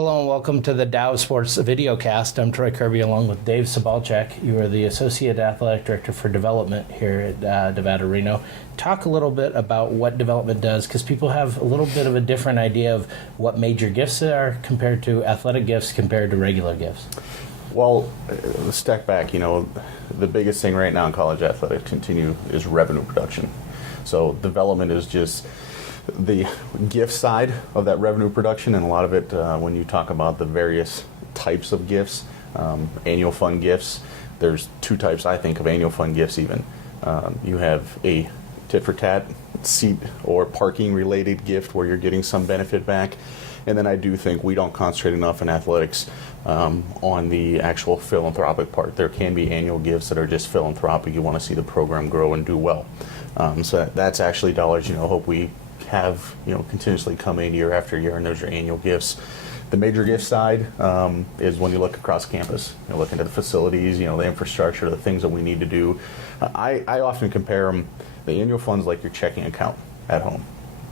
Hello and welcome to the Dow Sports Videocast. I'm Troy Kirby along with Dave Sabolcik. You are the Associate Athletic Director for Development here at Nevada-Reno. Talk a little bit about what development does, because people have a little bit of a different idea of what major gifts are compared to athletic gifts compared to regular gifts. Well, let's step back. The biggest thing right now in college athletics is revenue production. So development is just the gift side of that revenue production, and a lot of it when you talk about the various types of gifts, annual fund gifts, there's two types I think of annual fund gifts even. You have a tit for tat seat or parking related gift where you're getting some benefit back, and then I do think we don't concentrate enough in athletics on the actual philanthropic part. There can be annual gifts that are just philanthropic. You want to see the program grow and do well. So that's actually dollars, hope we have, continuously come in year after year, and those are annual gifts. The major gift side is when you look across campus. You look into the facilities, the infrastructure, the things that we need to do. I often compare them, the annual funds like your checking account at home.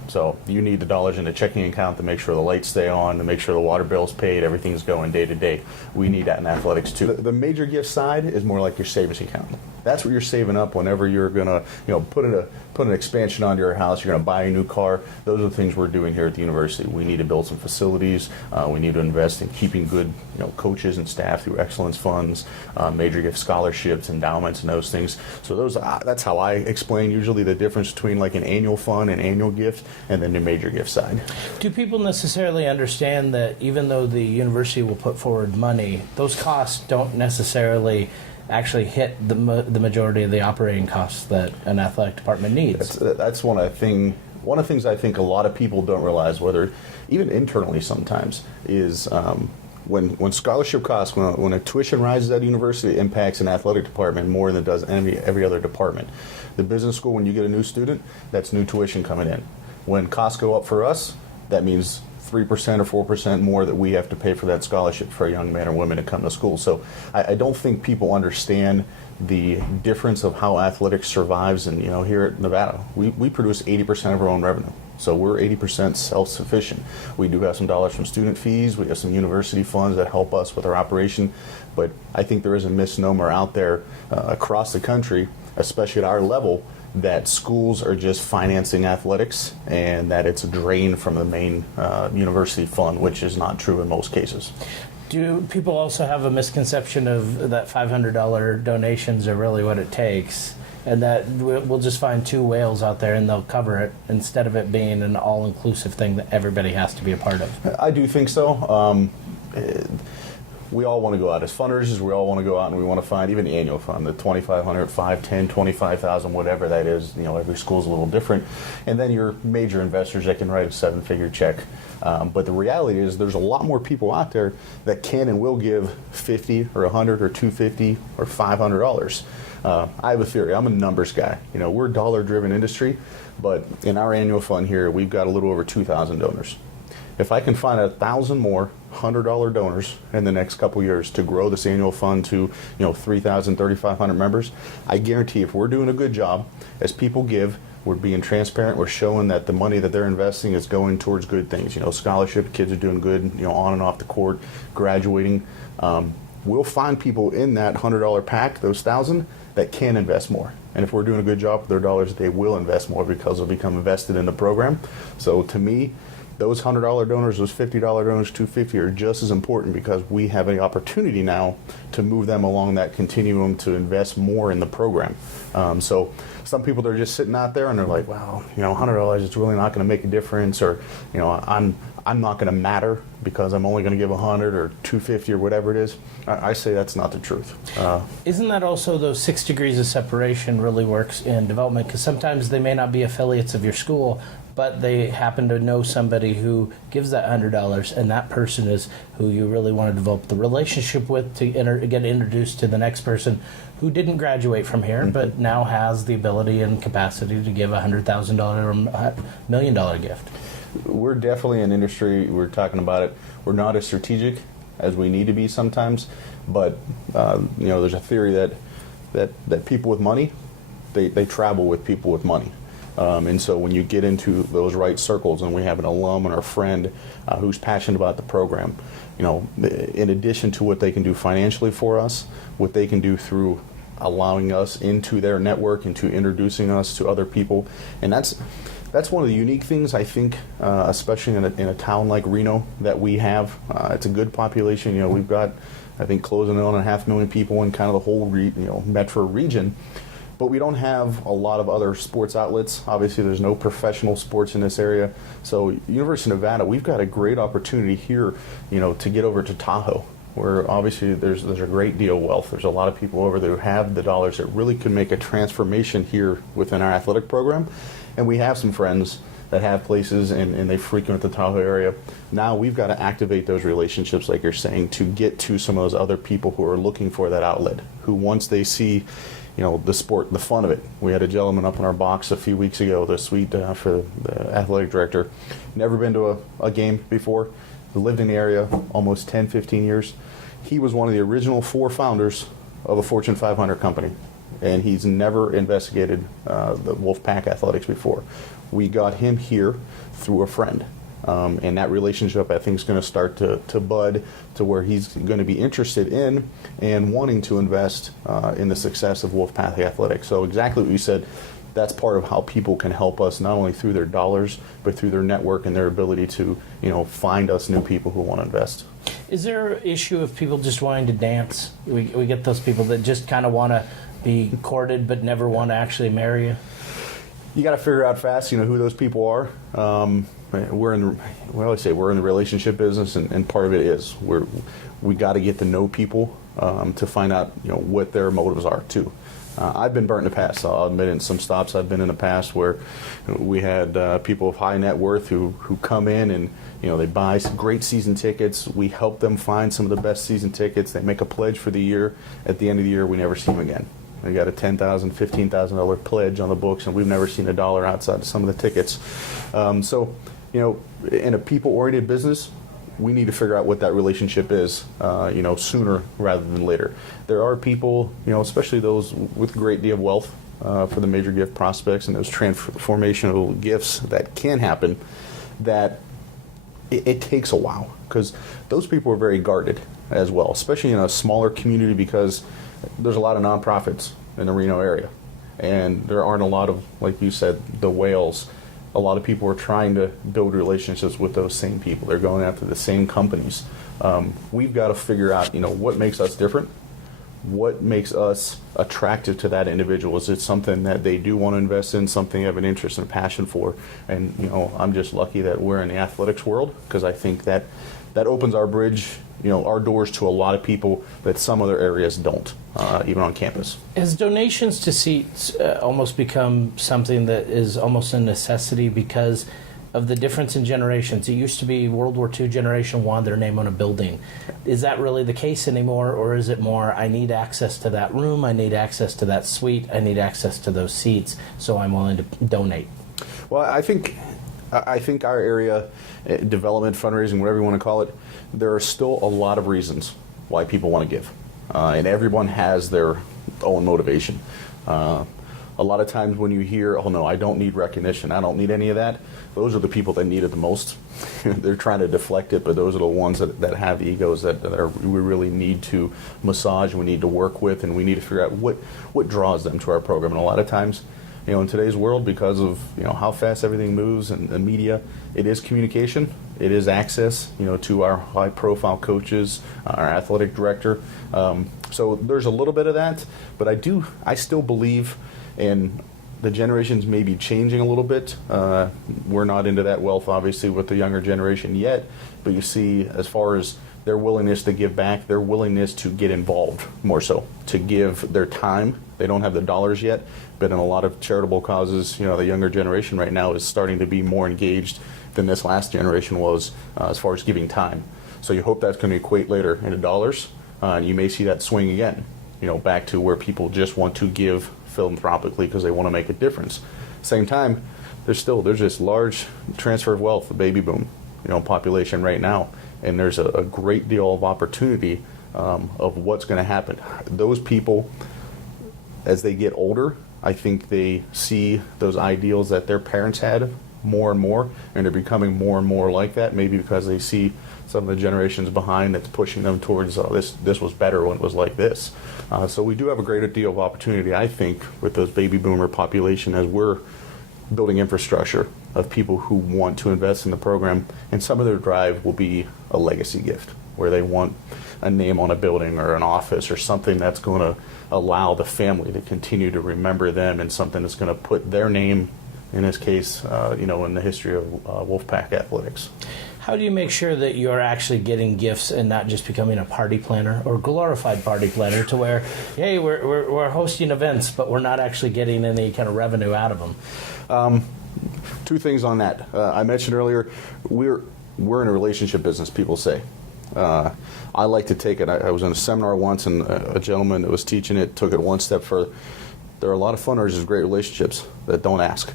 So you need the dollars in the checking account to make sure the lights stay on, to make sure the water bill's paid, everything's going day to day. We need that in athletics too. The major gift side is more like your savings account. That's what you're saving up whenever you're gonna, put an expansion onto your house. You're gonna buy a new car. Those are the things we're doing here at the university. We need to build some facilities. We need to invest in keeping good, coaches and staff through excellence funds, major gift scholarships, endowments, and those things. So that's how I explain usually the difference between like an annual fund and annual gift, and then the major gift side. Do people necessarily understand that even though the university will put forward money, those costs don't necessarily actually hit the majority of the operating costs that an athletic department needs? That's one of the things I think a lot of people don't realize, whether even internally sometimes, is when scholarship costs, when a tuition rises at a university, it impacts an athletic department more than it does every other department. The business school, when you get a new student, that's new tuition coming in. When costs go up for us, that means 3% or 4% more that we have to pay for that scholarship for a young man or woman to come to school. So I don't think people understand the difference of how athletics survives. And here at Nevada, we produce 80% of our own revenue. So we're 80% self-sufficient. We do have some dollars from student fees. We have some university funds that help us with our operation. But I think there is a misnomer out there across the country, especially at our level, that schools are just financing athletics and that it's a drain from the main university fund, which is not true in most cases. Do people also have a misconception of that $500 donations are really what it takes, and that we'll just find two whales out there and they'll cover it, instead of it being an all-inclusive thing that everybody has to be a part of? I do think so. We all want to go out as fundraisers. We all want to go out and we want to find even the annual fund, the $2,500, $5,000, $10,000, $25,000, whatever that is. Every school's a little different. And then your major investors that can write a seven-figure check. But the reality is there's a lot more people out there that can and will give $50 or $100 or $250 or $500. I have a theory. I'm a numbers guy. We're a dollar-driven industry, but in our annual fund here, we've got a little over 2,000 donors. If I can find 1,000 more $100 donors in the next couple years to grow this annual fund to 3,000, 3,500 members, I guarantee if we're doing a good job, as people give, we're being transparent, we're showing that the money that they're investing is going towards good things. Scholarship, kids are doing good, on and off the court, graduating. We'll find people in that $100 pack, those 1,000, that can invest more. And if we're doing a good job with their dollars, they will invest more because they'll become invested in the program. So to me, those $100 donors, those $50 donors, $250 are just as important, because we have an opportunity now to move them along that continuum to invest more in the program. So some people, they're just sitting out there and they're like, wow, $100 is really not going to make a difference, or I'm not going to matter because I'm only going to give $100 or $250 or whatever it is. I say that's not the truth. Isn't that also those 6 degrees of separation really works in development? Because sometimes they may not be affiliates of your school, but they happen to know somebody who gives that $100, and that person is who you really want to develop the relationship with to get introduced to the next person who didn't graduate from here, but now has the ability and capacity to give a $100,000 or $1 million gift. We're definitely an industry, we're talking about it, we're not as strategic as we need to be sometimes, but there's a theory that people with money, they travel with people with money. And so when you get into those right circles, and we have an alum and our friend who's passionate about the program, in addition to what they can do financially for us, what they can do through allowing us into their network, into introducing us to other people, and that's one of the unique things, I think, especially in a town like Reno that we have. It's a good population. We've got, I think, closing in on 500,000 people in kind of the whole metro region. But we don't have a lot of other sports outlets. Obviously, there's no professional sports in this area. So University of Nevada, we've got a great opportunity here, to get over to Tahoe, where obviously there's a great deal of wealth. There's a lot of people over there who have the dollars that really could make a transformation here within our athletic program. And we have some friends that have places and they frequent the Tahoe area. Now we've got to activate those relationships, like you're saying, to get to some of those other people who are looking for that outlet, who once they see the sport, the fun of it. We had a gentleman up in our box a few weeks ago, the suite for the athletic director, never been to a game before, lived in the area almost 10, 15 years. He was one of the original 4 founders of a Fortune 500 company, and he's never investigated the Wolfpack Athletics before. We got him here through a friend. And that relationship, I think, is going to start to bud to where he's going to be interested in and wanting to invest in the success of Wolfpack Athletics. So exactly what you said, that's part of how people can help us, not only through their dollars, but through their network and their ability to, find us new people who want to invest. Is there an issue of people just wanting to dance? We get those people that just kind of want to be courted but never want to actually marry you? You got to figure out fast, who those people are. We always say we're in the relationship business, and part of it is we got to get to know people to find out what their motives are too. I've been burnt in the past. So I'll admit, in some stops I've been in the past where we had people of high net worth who come in and they buy some great season tickets. We help them find some of the best season tickets. They make a pledge for the year. At the end of the year, we never see them again. We got a $10,000, $15,000 pledge on the books, and we've never seen a dollar outside of some of the tickets. So, in a people-oriented business, we need to figure out what that relationship is, sooner rather than later. There are people, especially those with a great deal of wealth for the major gift prospects and those transformational gifts that can happen, that it takes a while, because those people are very guarded as well, especially in a smaller community, because there's a lot of nonprofits in the Reno area, and there aren't a lot of, like you said, the whales. A lot of people are trying to build relationships with those same people. They're going after the same companies. We've got to figure out, what makes us different, what makes us attractive to that individual. Is it something that they do want to invest in, something they have an interest and passion for? And I'm just lucky that we're in the athletics world, because I think that opens our bridge, our doors to a lot of people that some other areas don't, even on campus. Has donations to seats almost become something that is almost a necessity because of the difference in generations? It used to be World War II generation wanted their name on a building. Is that really the case anymore, or is it more, I need access to that room, I need access to that suite, I need access to those seats, so I'm willing to donate? Well, I think our area, development, fundraising, whatever you want to call it, there are still a lot of reasons why people want to give. And everyone has their own motivation. A lot of times when you hear, oh no, I don't need recognition, I don't need any of that, those are the people that need it the most. They're trying to deflect it, but those are the ones that have the egos that we really need to massage, we need to work with, and we need to figure out what draws them to our program. And a lot of times, in today's world, because of how fast everything moves and the media, it is communication, it is access, to our high-profile coaches, our athletic director. So there's a little bit of that, but I still believe, and the generations may be changing a little bit. We're not into that wealth, obviously, with the younger generation yet, but you see, as far as their willingness to give back, their willingness to get involved more so, to give their time. They don't have the dollars yet, but in a lot of charitable causes, the younger generation right now is starting to be more engaged than this last generation was as far as giving time. So you hope that's going to equate later into dollars, and you may see that swing again, back to where people just want to give philanthropically because they want to make a difference. Same time, there's this large transfer of wealth, the baby boom, population right now, and there's a great deal of opportunity of what's going to happen. Those people, as they get older, I think they see those ideals that their parents had more and more, and they're becoming more and more like that, maybe because they see some of the generations behind that's pushing them towards this was better when it was like this. So we do have a great deal of opportunity, I think, with those baby boomer population as we're building infrastructure of people who want to invest in the program, and some of their drive will be a legacy gift where they want a name on a building or an office or something that's going to allow the family to continue to remember them, and something that's going to put their name, in this case, in the history of Wolfpack athletics. How do you make sure that you're actually getting gifts and not just becoming a party planner or glorified party planner to where, hey, we're hosting events, but we're not actually getting any kind of revenue out of them? Two things on that. I mentioned earlier, we're in a relationship business, people say. I like to take it. I was in a seminar once, and a gentleman that was teaching it took it one step further. There are a lot of fundraisers with great relationships that don't ask.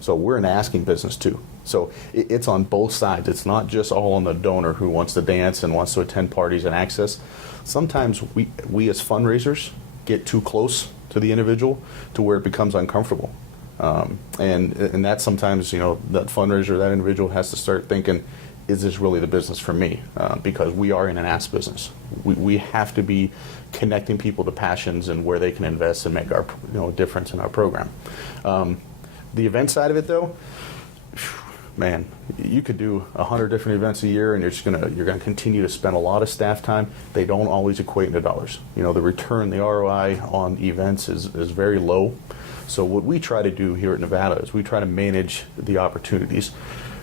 So we're an asking business too. So it's on both sides. It's not just all on the donor who wants to dance and wants to attend parties and access. Sometimes we as fundraisers get too close to the individual to where it becomes uncomfortable. And that sometimes, that fundraiser, that individual has to start thinking, is this really the business for me? Because we are in an ask business. We have to be connecting people to passions and where they can invest and make our difference in our program. The event side of it, though, man, you could do 100 different events a year, and you're gonna continue to spend a lot of staff time. They don't always equate into dollars. The return, the ROI on events is very low. So what we try to do here at Nevada is we try to manage the opportunities.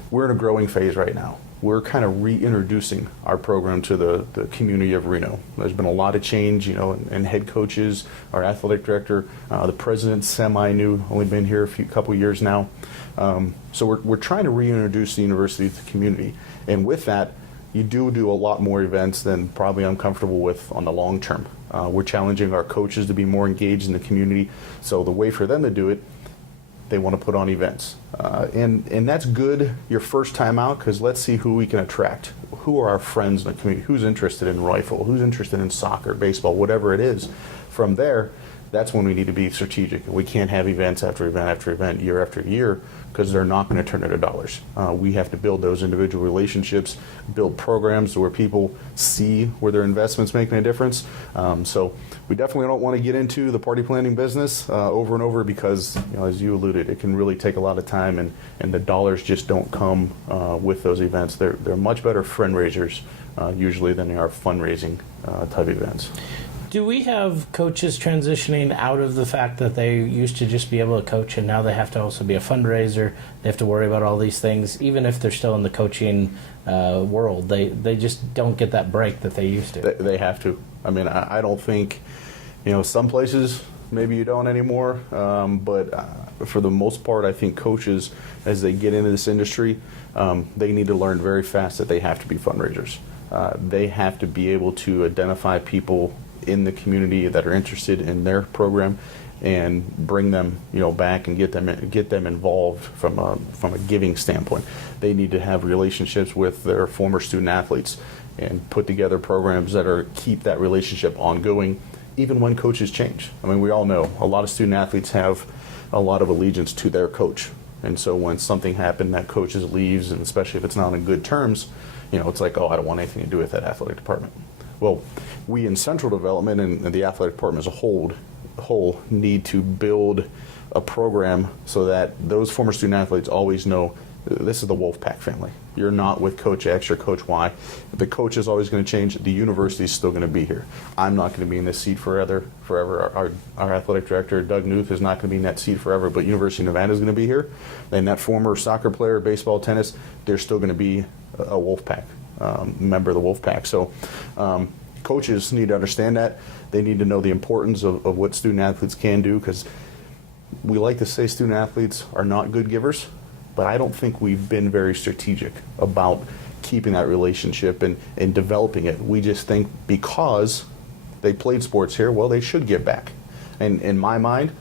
We're in a growing phase right now. We're kind of reintroducing our program to the community of Reno. There's been a lot of change, in head coaches, our athletic director, the president's semi-new, only been here a couple years now. So we're trying to reintroduce the university to the community. And with that, you do a lot more events than probably I'm comfortable with on the long term. We're challenging our coaches to be more engaged in the community. So the way for them to do it, they want to put on events. And that's good your first time out, because let's see who we can attract. Who are our friends in the community? Who's interested in rifle? Who's interested in soccer, baseball, whatever it is? From there, that's when we need to be strategic. We can't have events after event after event, year after year, because they're not going to turn into dollars. We have to build those individual relationships, build programs where people see where their investment's making a difference. So we definitely don't want to get into the party planning business over and over, because, as you alluded, it can really take a lot of time, and the dollars just don't come with those events. They're much better fundraisers usually than they are fundraising type events. Do we have coaches transitioning out of the fact that they used to just be able to coach, and now they have to also be a fundraiser? They have to worry about all these things, even if they're still in the coaching world. They just don't get that break that they used to. They have to. I mean, I don't think, some places maybe you don't anymore, but for the most part, I think coaches, as they get into this industry, they need to learn very fast that they have to be fundraisers. They have to be able to identify people in the community that are interested in their program and bring them back and get them involved from a giving standpoint. They need to have relationships with their former student athletes and put together programs that keep that relationship ongoing even when coaches change. I mean, we all know a lot of student athletes have a lot of allegiance to their coach, and so when something happened, that coach leaves, and especially if it's not on good terms, it's like, oh, I don't want anything to do with that athletic department. Well, we in central development and the athletic department as a whole need to build a program so that those former student athletes always know this is the Wolfpack family. You're not with Coach X or Coach Y. The coach is always going to change. The university is still going to be here. I'm not going to be in this seat forever. Our athletic director, Doug Newth, is not going to be in that seat forever, but University of Nevada is going to be here. And that former soccer player, baseball, tennis, they're still going to be a Wolfpack. Member of the Wolfpack. So coaches need to understand that. They need to know the importance of what student athletes can do, because we like to say student athletes are not good givers, but I don't think we've been very strategic about keeping that relationship and developing it. We just think because they played sports here, well, they should give back. And in my mind,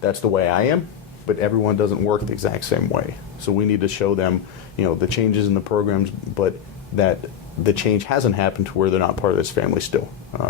that's the way I am, but everyone doesn't work the exact same way. So we need to show them, the changes in the programs, but that the change hasn't happened to where they're not part of this family still.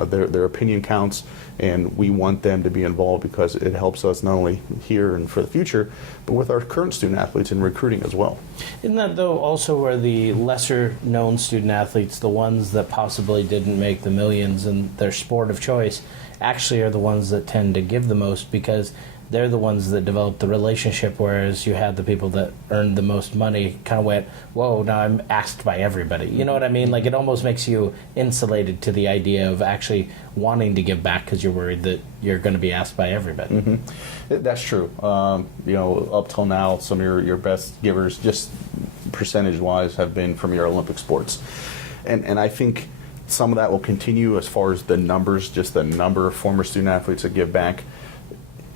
Their opinion counts, and we want them to be involved because it helps us not only here and for the future, but with our current student athletes in recruiting as well. Isn't that, though, also where the lesser-known student athletes, the ones that possibly didn't make the millions in their sport of choice, actually are the ones that tend to give the most because they're the ones that develop the relationship, whereas you had the people that earned the most money kind of went, whoa, now I'm asked by everybody. You know what I mean? Like, it almost makes you insulated to the idea of actually wanting to give back because you're worried that you're going to be asked by everybody. Mm-hmm. That's true. Up till now, some of your best givers, just percentage-wise, have been from your Olympic sports. And I think some of that will continue as far as the numbers, just the number of former student athletes that give back.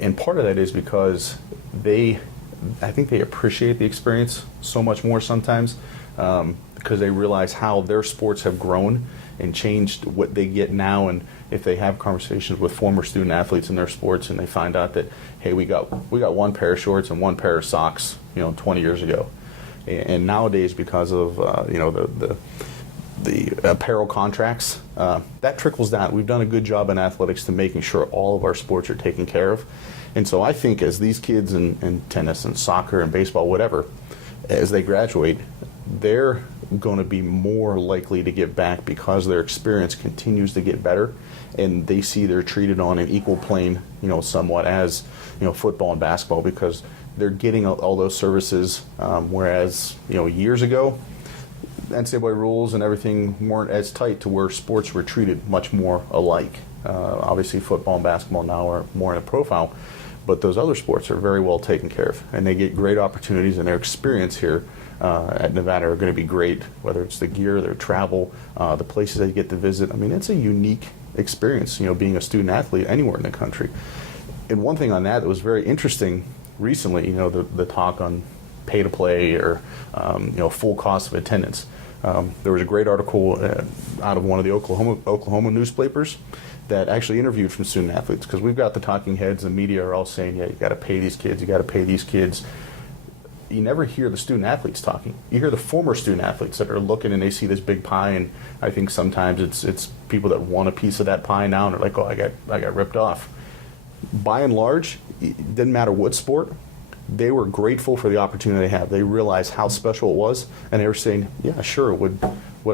And part of that is because I think they appreciate the experience so much more sometimes because they realize how their sports have grown and changed what they get now. And if they have conversations with former student athletes in their sports and they find out that, hey, we got one pair of shorts and one pair of socks, 20 years ago. And nowadays, because of the apparel contracts, that trickles down. We've done a good job in athletics to making sure all of our sports are taken care of. And so I think as these kids in tennis and soccer and baseball, whatever, as they graduate, they're going to be more likely to give back because their experience continues to get better and they see they're treated on an equal plane, somewhat as, football and basketball because they're getting all those services, whereas, years ago, NCAA rules and everything weren't as tight to where sports were treated much more alike. Obviously, football and basketball now are more in a profile, but those other sports are very well taken care of, and they get great opportunities, and their experience here at Nevada are going to be great, whether it's the gear, their travel, the places they get to visit. I mean, it's a unique experience, being a student athlete anywhere in the country. And one thing on that was very interesting recently, the talk on pay to play or full cost of attendance. There was a great article out of one of the Oklahoma newspapers that actually interviewed from student athletes because we've got the talking heads, the media are all saying, yeah, you got to pay these kids, you got to pay these kids. You never hear the student athletes talking. You hear the former student athletes that are looking and they see this big pie, and I think sometimes it's people that want a piece of that pie now and they're like, oh, I got ripped off. By and large, it didn't matter what sport, they were grateful for the opportunity they have. They realized how special it was, and they were saying, yeah, sure, would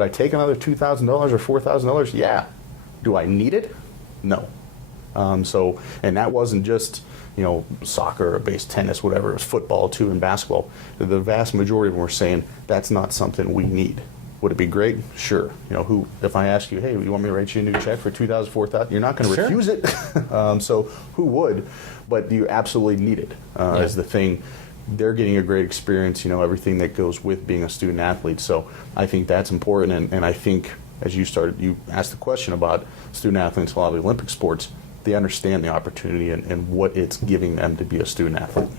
I take another $2,000 or $4,000? Yeah. Do I need it? No. And that wasn't just, soccer or base tennis, whatever. It was football, too, and basketball. The vast majority of them were saying, that's not something we need. Would it be great? Sure. If I ask you, hey, you want me to write you a new check for $2,000, $4,000? You're not going to refuse it. So who would? But you absolutely need it is the thing. They're getting a great experience, everything that goes with being a student athlete. So I think that's important. And I think as you asked the question about student athletes, a lot of the Olympic sports, they understand the opportunity and what it's giving them to be a student athlete.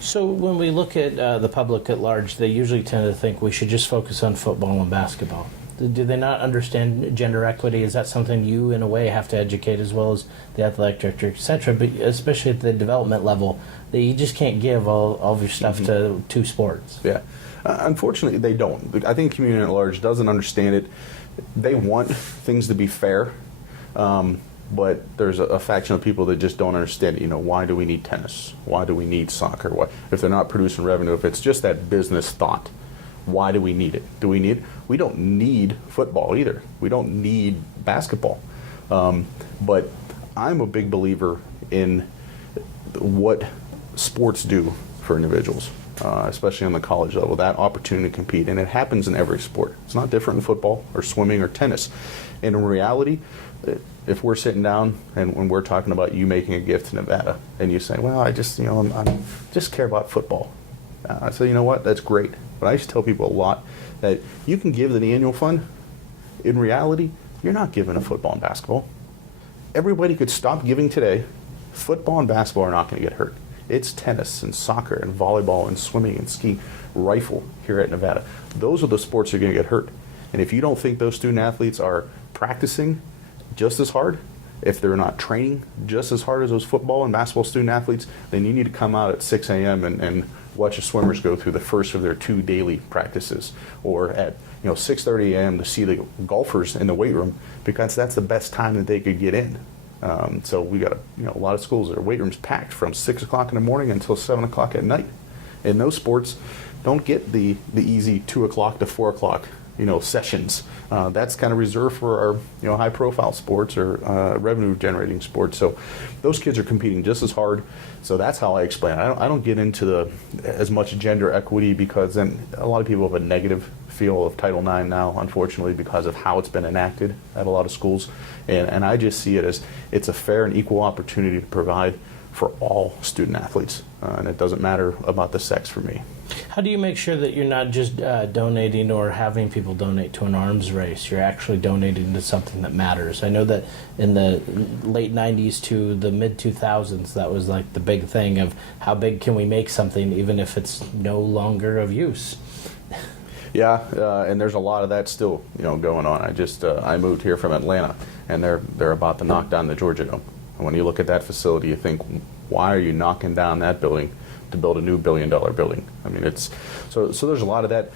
So when we look at the public at large, they usually tend to think we should just focus on football and basketball. Do they not understand gender equity? Is that something you, in a way, have to educate as well as the athletic director, et cetera, but especially at the development level, that you just can't give all of your stuff to two sports? Yeah. Unfortunately, they don't. I think the community at large doesn't understand it. They want things to be fair, but there's a faction of people that just don't understand it. Why do we need tennis? Why do we need soccer? Why, if they're not producing revenue, if it's just that business thought, why do we need it? We don't need football either. We don't need basketball. But I'm a big believer in what sports do for individuals, especially on the college level, that opportunity to compete. And it happens in every sport. It's not different in football or swimming or tennis. And in reality, if we're sitting down and when we're talking about you making a gift to Nevada and you say, well, I just, I just care about football. I say, you know what, that's great. But I used to tell people a lot that you can give to the annual fund. In reality, you're not giving to football and basketball. Everybody could stop giving today. Football and basketball are not going to get hurt. It's tennis and soccer and volleyball and swimming and skiing, rifle here at Nevada. Those are the sports that are going to get hurt. And if you don't think those student athletes are practicing just as hard, if they're not training just as hard as those football and basketball student athletes, then you need to come out at 6 a.m. and watch the swimmers go through the first of their 2 daily practices, or at 6:30 a.m. to see the golfers in the weight room because that's the best time that they could get in. So we got a lot of schools, their weight rooms packed from 6 o'clock in the morning until 7 o'clock at night. And those sports don't get the easy 2 o'clock to 4 o'clock sessions. That's kind of reserved for our high profile sports or revenue generating sports. So those kids are competing just as hard. So that's how I explain it. I don't get into as much gender equity because then a lot of people have a negative feel of Title IX now, unfortunately, because of how it's been enacted at a lot of schools. And I just see it as it's a fair and equal opportunity to provide for all student athletes. And it doesn't matter about the sex for me. How do you make sure that you're not just donating or having people donate to an arms race? You're actually donating to something that matters. I know that in the late 90s to the mid 2000s, that was like the big thing of how big can we make something even if it's no longer of use. Yeah, and there's a lot of that still going on. I moved here from Atlanta, and they're about to knock down the Georgia Dome. And when you look at that facility, you think, why are you knocking down that building to build a new $1 billion building? I mean, it's so there's a lot of that.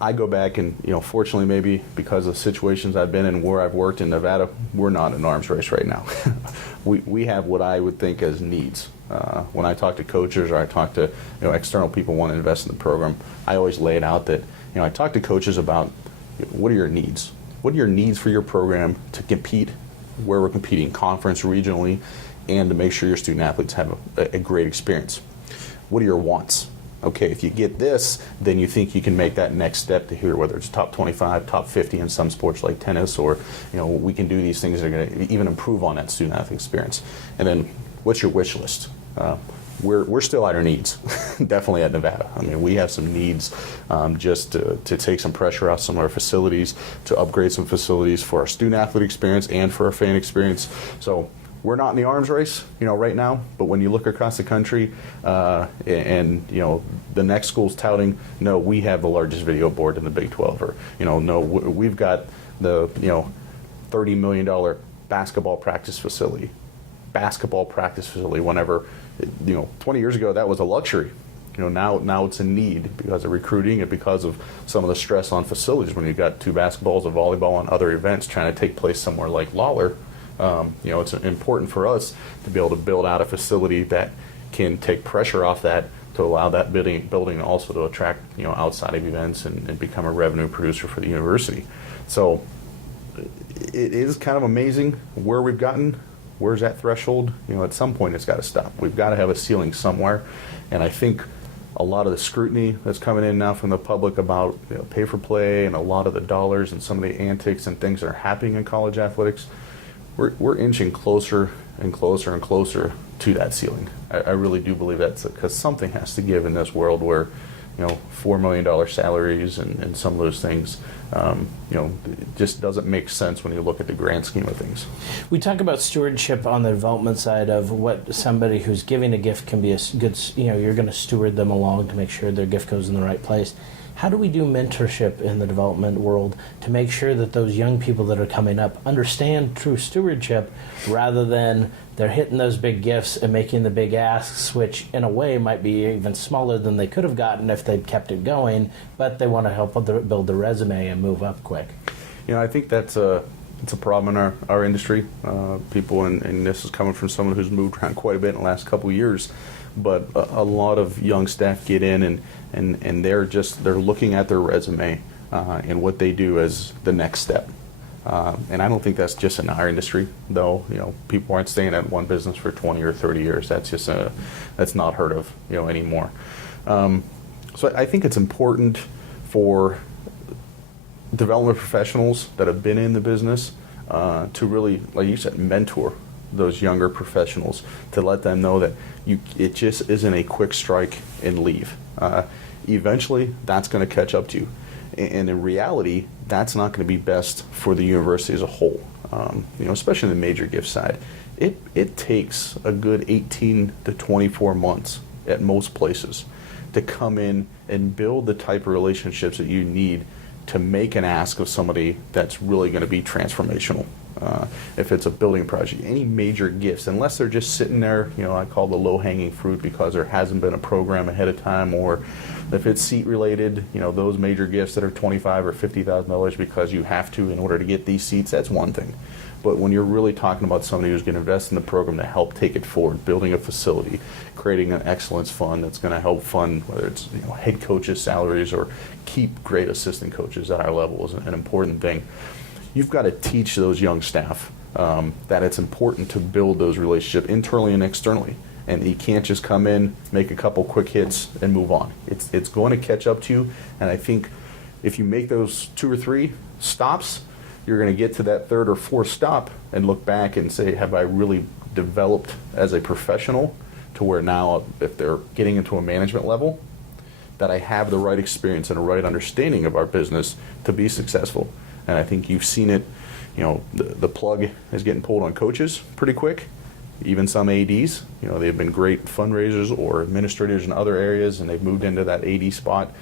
I go back and fortunately maybe because of situations I've been in where I've worked in Nevada, we're not in an arms race right now. we have what I would think as needs. When I talk to coaches or I talk to external people who want to invest in the program, I always lay it out that I talk to coaches about what are your needs? What are your needs for your program to compete where we're competing, conference, regionally, and to make sure your student athletes have a great experience. What are your wants? Okay, if you get this, then you think you can make that next step to here, whether it's top 25, top 50 in some sports like tennis, or we can do these things that are going to even improve on that student athlete experience. And then, what's your wish list? We're still at our needs, definitely at Nevada. I mean, we have some needs just to take some pressure off some of our facilities, to upgrade some facilities for our student athlete experience and for our fan experience. So we're not in the arms race, right now. But when you look across the country, and the next school's touting, no, we have the largest video board in the Big 12, or no, we've got the $30 million basketball practice facility. Whenever 20 years ago that was a luxury. Now it's a need because of recruiting and because of some of the stress on facilities. When you've got 2 basketballs, a volleyball, and other events trying to take place somewhere like Lawler, it's important for us to be able to build out a facility that can take pressure off that to allow that building also to attract outside of events and become a revenue producer for the university. So it is kind of amazing where we've gotten. Where's that threshold? At some point it's got to stop. We've got to have a ceiling somewhere. And I think a lot of the scrutiny that's coming in now from the public about pay for play and a lot of the dollars and some of the antics and things that are happening in college athletics, we're inching closer and closer and closer to that ceiling. I really do believe that's because something has to give in this world where $4 million salaries and some of those things, it just doesn't make sense when you look at the grand scheme of things. We talk about stewardship on the development side of what somebody who's giving a gift can be a good, you're going to steward them along to make sure their gift goes in the right place. How do we do mentorship in the development world to make sure that those young people that are coming up understand true stewardship rather than they're hitting those big gifts and making the big asks, which in a way might be even smaller than they could have gotten if they'd kept it going, but they want to help build the resume and move up quick? I think it's a problem in our industry. People, and this is coming from someone who's moved around quite a bit in the last couple of years, but a lot of young staff get in and they're looking at their resume and what they do as the next step. And I don't think that's just in our industry, though. People aren't staying at one business for 20 or 30 years. That's just that's not heard of anymore. So I think it's important for development professionals that have been in the business to really, like you said, mentor those younger professionals, to let them know that it just isn't a quick strike and leave. Eventually, that's going to catch up to you. And in reality, that's not going to be best for the university as a whole, especially in the major gift side. It takes a good 18 to 24 months at most places to come in and build the type of relationships that you need to make an ask of somebody that's really going to be transformational. if it's a building project, any major gifts, unless they're just sitting there, I call the low-hanging fruit because there hasn't been a program ahead of time, or if it's seat related, those major gifts that are $25,000 or $50,000 because you have to in order to get these seats, that's one thing. But when you're really talking about somebody who's going to invest in the program to help take it forward, building a facility, creating an excellence fund that's going to help fund whether it's head coaches' salaries or keep great assistant coaches at our level is an important thing. You've got to teach those young staff that it's important to build those relationships internally and externally. And you can't just come in, make a couple quick hits, and move on. It's going to catch up to you. And I think if you make those 2 or 3 stops, you're going to get to that 3rd or 4th stop and look back and say, have I really developed as a professional to where now, if they're getting into a management level, that I have the right experience and a right understanding of our business to be successful. And I think you've seen it, the plug is getting pulled on coaches pretty quick. Even some ADs, they've been great fundraisers or administrators in other areas, and they've moved into that AD spot.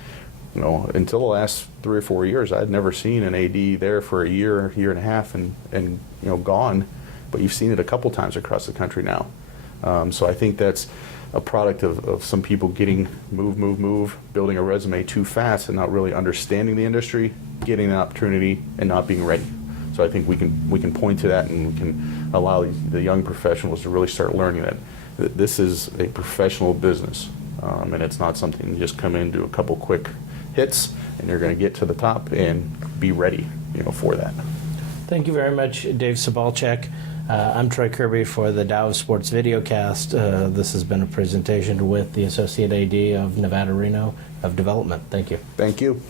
Until the last 3 or 4 years, I'd never seen an AD there for a year and a half, and gone. But you've seen it a couple times across the country now. So I think that's a product of some people getting move, building a resume too fast and not really understanding the industry, getting an opportunity, and not being ready. So I think we can point to that, and we can allow the young professionals to really start learning that this is a professional business, and it's not something you just come in, do a couple quick hits, and you're going to get to the top and be ready, for that. Thank you very much, Dave Sabolcik. I'm Troy Kirby for the Dow of Sports Videocast. This has been a presentation with the Associate AD of Nevada-Reno of Development. Thank you. Thank you.